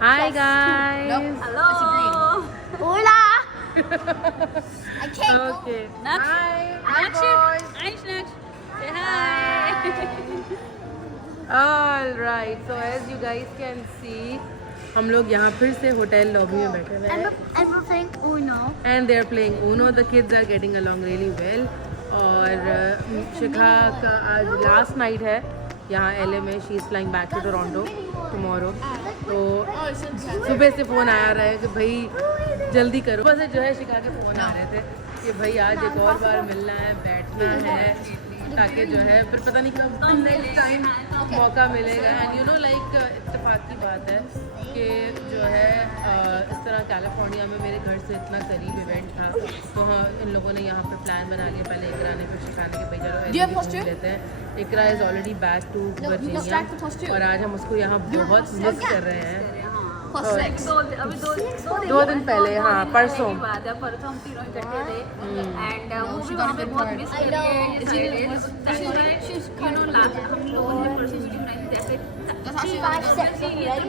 Hi guys. Nope. Hello. Hola. I can't Okay. Naksh. Hi. Hi Naksh. boys. Naksh. Say hi. All right. So as you guys can see, हम लोग यहाँ फिर से hotel lobby में बैठे हुए हैं. And we're playing Uno. And they're playing Uno. The kids are getting along really well. और शिखा का आज लास्ट नाइट है यहाँ LA में. She is flying back to Toronto tomorrow. तो सुबह से फ़ोन आया रहा है कि भाई जल्दी करो. सुबह से जो है शिखा के फ़ोन आ रहे थे कि भाई आज एक और बार मिलना है, बैठना है, ताकि जो है फिर पता नहीं कब नेक्स्ट टाइम मौका मिलेगा. एंड यू नो लाइक इत्तेफाक की बात है कि जो है इस तरह कैलिफोर्निया में मेरे घर से इतना करीब इवेंट था, तो हाँ इन लोगों ने यहाँ पे प्लान बना लिया. पहले इकरा ने फिर शिखाने के भाई चलो लेते हैं. Iqra is already back to Virginia और आज हम उसको यहाँ बहुत मिस कर रहे हैं. दो दिन पहले, हाँ परसों. परसों हम तीनों इकट्ठे थे एंड वो भी वहाँ पे बहुत मिस कर रहे हैं. हम लोगों ने परसों छुट्टी बनाई थी. जैसे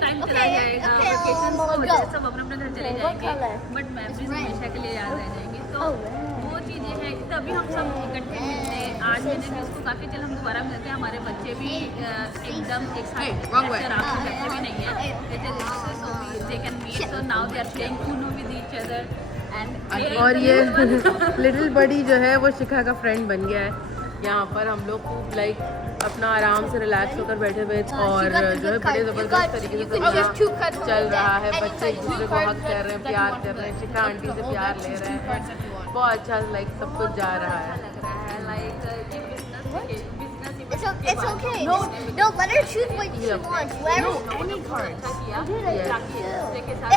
टाइम चला जाएगा, वेकेशन हो जाए, सब अपने अपने घर चले जाएंगे, बट मेमोरीज हमेशा के लिए याद रह जाएंगे. तो वो चीज़ें हैं. तभी हम सब इकट्ठे मिलते हैं. आज मैंने भी उसको कहा कि चल हम दोबारा मिलते हैं. हमारे बच्चे भी एकदम एक साथ बच्चे भी नहीं है, they can meet. So now they are playing Uno with each other. और ये लिटिल बडी जो है वो शिखा का फ्रेंड बन गया है. यहाँ पर हम लोग खूब लाइक अपना आराम से रिलैक्स होकर बैठे हुए और जो है बड़े ज़बरदस्त तरीके से सब चल रहा है. बच्चे एक दूसरे को हक कर रहे हैं, प्यार कर रहे हैं, शिखा आंटी से प्यार ले रहे हैं. बहुत अच्छा लाइक सब कुछ जा रहा है. It's okay. No, let her choose what she wants. No, any cards.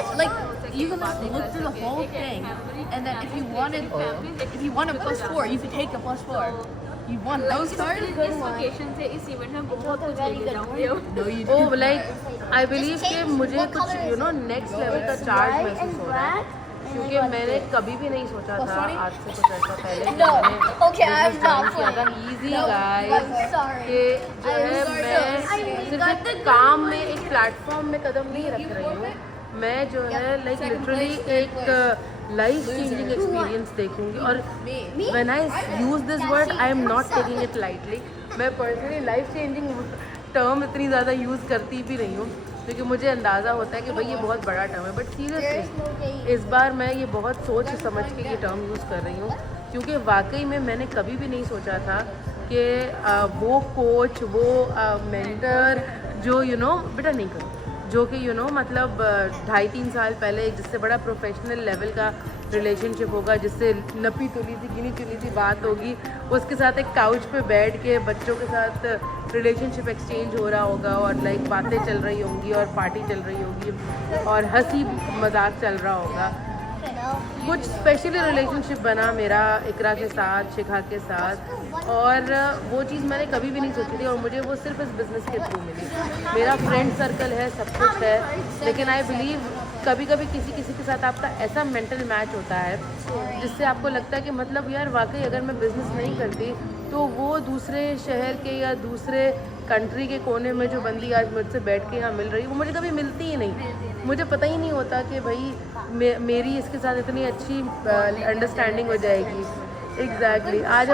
It's like you can just look through the whole thing, and then if you wanted +4, you could take the +4. You want those cards? इस vacation से इस event में बहुत कुछ लेके जाऊंगी. No, you oh don't. Like I believe कि मुझे कुछ यू नो नेक्स्ट लेवल का चार्ज महसूस हो रहा है, क्योंकि मैंने कभी भी नहीं सोचा था आज से कुछ ऐसा पहले कि मैंने किया था. ईजी गाइस कि जो है मैं सिर्फ एक काम में एक प्लेटफॉर्म में कदम नहीं रख रही हूँ. मैं जो है लाइक लिटरली एक लाइफ चेंजिंग एक्सपीरियंस देखूंगी. और when I use this word I am not taking it lightly. मैं पर्सनली लाइफ चेंजिंग टर्म इतनी ज़्यादा यूज़ करती भी नहीं हूँ, क्योंकि मुझे अंदाज़ा होता है कि भाई ये बहुत बड़ा टर्म है. बट सीरियसली इस बार मैं ये बहुत सोच समझ के ये टर्म यूज़ कर रही हूँ, क्योंकि वाकई में मैंने कभी भी नहीं सोचा था कि वो कोच, वो मेंटर जो यू नो बेटा नहीं करो, जो कि यू नो मतलब 2.5-3 साल पहले जिससे बड़ा प्रोफेशनल लेवल का रिलेशनशिप होगा, जिससे नपी तुली सी गिनी चुनी सी बात होगी, उसके साथ एक काउच पे बैठ के बच्चों के साथ रिलेशनशिप एक्सचेंज हो रहा होगा और लाइक बातें चल रही होंगी और पार्टी चल रही होगी और हंसी मजाक चल रहा होगा. कुछ स्पेशली रिलेशनशिप बना मेरा इकरा के साथ, शिखा के साथ, और वो चीज़ मैंने कभी भी नहीं सोची थी. और मुझे वो सिर्फ इस बिज़नेस के थ्रू मिली. मेरा फ्रेंड सर्कल है, सब कुछ है, लेकिन आई बिलीव कभी कभी किसी के साथ आपका ऐसा मेंटल मैच होता है जिससे आपको लगता है कि मतलब यार वाकई अगर मैं बिज़नेस नहीं करती तो वो दूसरे शहर के या दूसरे कंट्री के कोने में जो बंदी आज मुझसे बैठ के यहाँ मिल रही है वो मुझे कभी मिलती ही नहीं. मुझे पता ही नहीं होता कि भाई मेरी इसके साथ इतनी अच्छी अंडरस्टैंडिंग हो जाएगी. एग्जैक्टली आज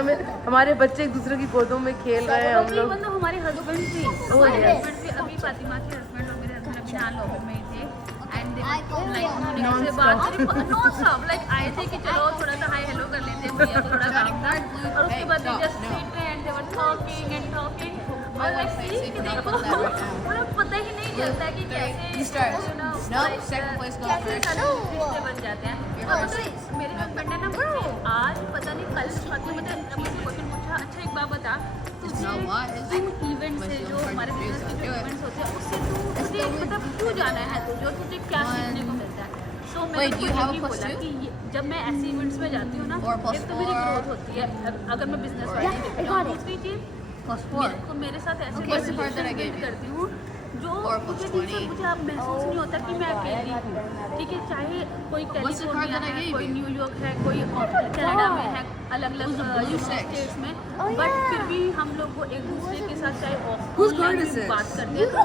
हमारे बच्चे एक दूसरे की गोदों में खेल रहे हैं. हम लोग हमारे हस्बैंड भी अभी फातिमा के हस्बैंड और मेरे हस्बैंड अभी यहाँ लॉबी में ही थे एंड उन्होंने मुझसे बात नॉन स्टॉप लाइक आए थे कि चलो थोड़ा सा हाय हेलो कर लेते हैं, भैया को थोड़ा काम था. और उसके बाद just sit and they were talking and talking और लाइक सी कि देखो मतलब पता ही नहीं चलता कि कैसे बन जाते हैं. मेरे हस्बैंड ने ना आज पता नहीं कल मतलब क्वेश्चन पूछा, अच्छा एक बात बता तुझे इन इवेंट से जो हमारे बिजनेस के इवेंट्स होते हैं उससे तुझे मतलब क्यों जाना है, जो तुझे क्या सीखने को मिलता है. सो मैंने यही बोला कि जब मैं ऐसे इवेंट्स में जाती हूँ ना, एक तो मेरी ग्रोथ होती है अगर मैं बिजनेस वाली देखती हूँ. दूसरी चीज़ मेरे साथ ऐसे बिल्ड करती हूँ जो मुझे अब महसूस नहीं होता कि मैं अकेली हूँ. ठीक है, चाहे कोई कैलिफोर्निया है, कोई न्यूयॉर्क है, कोई कनाडा में है, अलग अलग स्टेट्स में, बट फिर भी हम लोग वो एक दूसरे के साथ चाहे ऑफलाइन बात करते हैं तो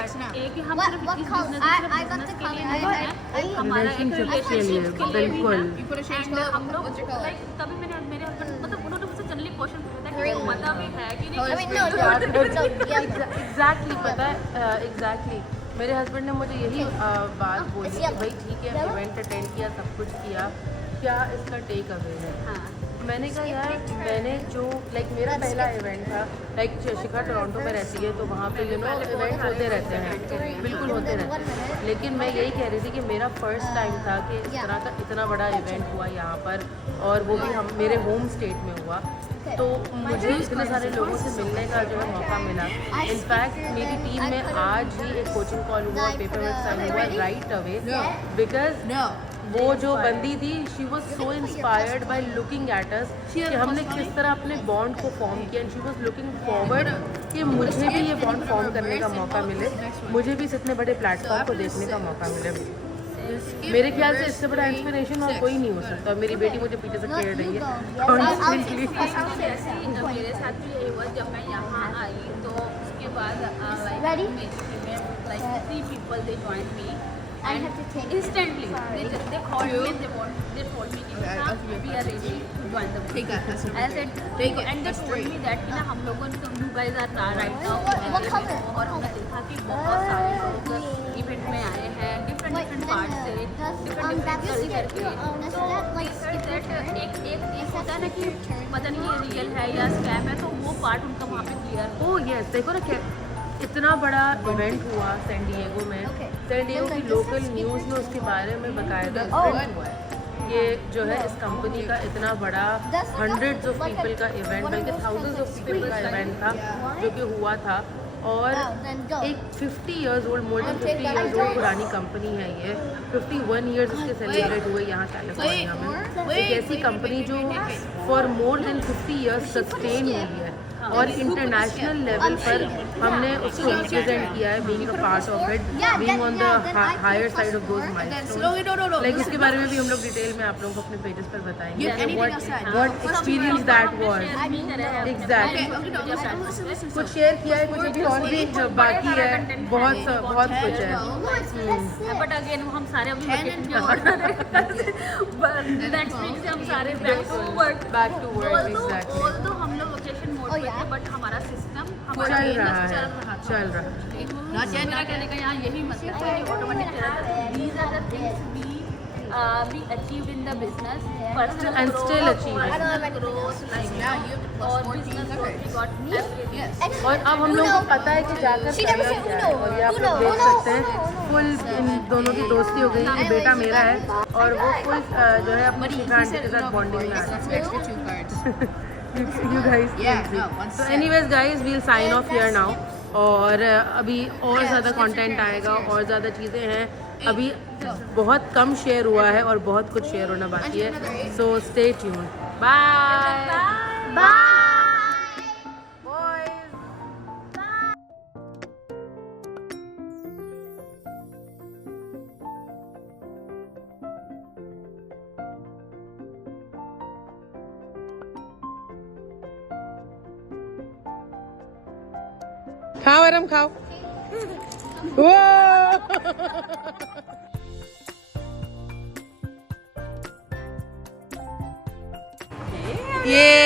mixing up. एक ही हम What- सिर्फ what इस color? business I के got the लिए color. नहीं है, हमारा एक Relationships के लिए, relationships के लिए भी बिल्कुल। है। You put a shade And color. हम लोग What's your color? like तभी मैंने मेरे हस्बैंड मतलब उन्होंने मुझसे जनरली क्वेश्चन पूछा था कि Green. वो पता भी है कि I नहीं mean, no, yellow. एग्जैक्टली पता है एग्जैक्टली मेरे हस्बैंड ने मुझे यही बात बोली it's कि yellow. भाई ठीक है Yellow? इवेंट अटेंड किया सब कुछ किया क्या इसका टेक अवे है हाँ मैंने कहा यार मैंने जो लाइक मेरा पहला इवेंट था लाइक शिखा टोरंटो में रहती है तो वहाँ पे इवेंट होते रहते हैं बिल्कुल होते रहते हैं लेकिन मैं यही कह रही थी कि मेरा फर्स्ट टाइम था कि इस तरह का इतना बड़ा इवेंट हुआ यहाँ पर और वो भी हम मेरे होम स्टेट में हुआ तो मुझे इतने सारे लोगों से मिलने का जो है मौका मिला इनफैक्ट मेरी टीम में आज ही एक कोचिंग कॉल हुआ पेपर वर्क साइन हुआ राइट अवे बिकॉज No. वो जो बंदी थी she was so inspired by looking at us कि हमने किस तरह अपने बॉन्ड को फॉर्म किया and she was looking forward कि मुझे भी ये बॉन्ड फॉर्म करने का मौका मिले मुझे भी इस इतने बड़े प्लेटफॉर्म को देखने का मौका मिले मेरे ख्याल से इससे बड़ा इंस्पिरेशन और कोई नहीं हो सकता मेरी बेटी मुझे पीछे से खेल रही है कॉन्स्टेंटली मेरे साथ भी यही हुआ जब मैं यहाँ आई तो उसके बाद Ready? like 3 people they joined me I and have to take instantly they called me they told me कि हाँ, we are ready to join the Take that. That's I said Take it. and they That's told great. me that कि ना हम लोगों ने you guys are right now What color? और हमने देखा कि बहुत सारे लोग इवेंट में आए हैं different पार्ट से different करके एक होता है ना कि पता नहीं ये रियल है या स्कैम है तो वो पार्ट उनका वहाँ पे क्लियर ओ यस देखो ना क्या इतना बड़ा इवेंट हुआ सैन डिएगो में सैन डिएगो की लोकल न्यूज़ में उसके बारे में बाकायदा प्रिंट हुआ है कि जो है इस कंपनी का इतना बड़ा हंड्रेड्स ऑफ पीपल का इवेंट बल्कि थाउजेंड्स ऑफ पीपल का इवेंट था जो कि हुआ था और एक 50 years old more than 50 years old पुरानी कंपनी है ये 51 इयर्स उसके सेलिब्रेट हुए यहाँ कैलिफोर्निया में एक ऐसी कंपनी जो for more than 50 years sustain हुई है और इंटरनेशनल लेवल पर हमने उसको रिप्रेजेंट किया है being a part of it being on the higher side of those milestones like उसके बारे में भी हम लोग डिटेल में आप लोगों को अपने पेजेस पर बताएंगे what experience that was exactly कुछ शेयर किया है कुछ अभी और भी बाकी है बहुत कुछ है बट अगेन हम सारे अभी नेक्स्ट वीक से हम सारे back to work exactly although हम लोग वेकेशन मोड पे थे बट हमारा सिस्टम चल रहा है Not yet. मेरा कहने का यहाँ यही मतलब है कि ऑटोमेटिक चल रहा है these are the things we achieved in the business personal And still growth, achieve it. personal growth like और business growth we got everything और अब हम लोगों को पता है कि जाकर करना क्या है और ये आप लोग देख सकते हैं फुल इन दोनों की दोस्ती हो गई ये बेटा मेरा है और वो फुल जो है अपनी शिखा आंटी के साथ बॉन्डिंग में आ That's an extra 2 cards. you guys Yeah, can see. no, one So step. anyways guys we'll sign off here now और अभी और ज़्यादा कंटेंट आएगा और ज़्यादा चीज़ें हैं अभी बहुत कम शेयर हुआ है और बहुत कुछ शेयर होना बाकी है सो स्टे ट्यून बाय खाओ आराम खाओ ये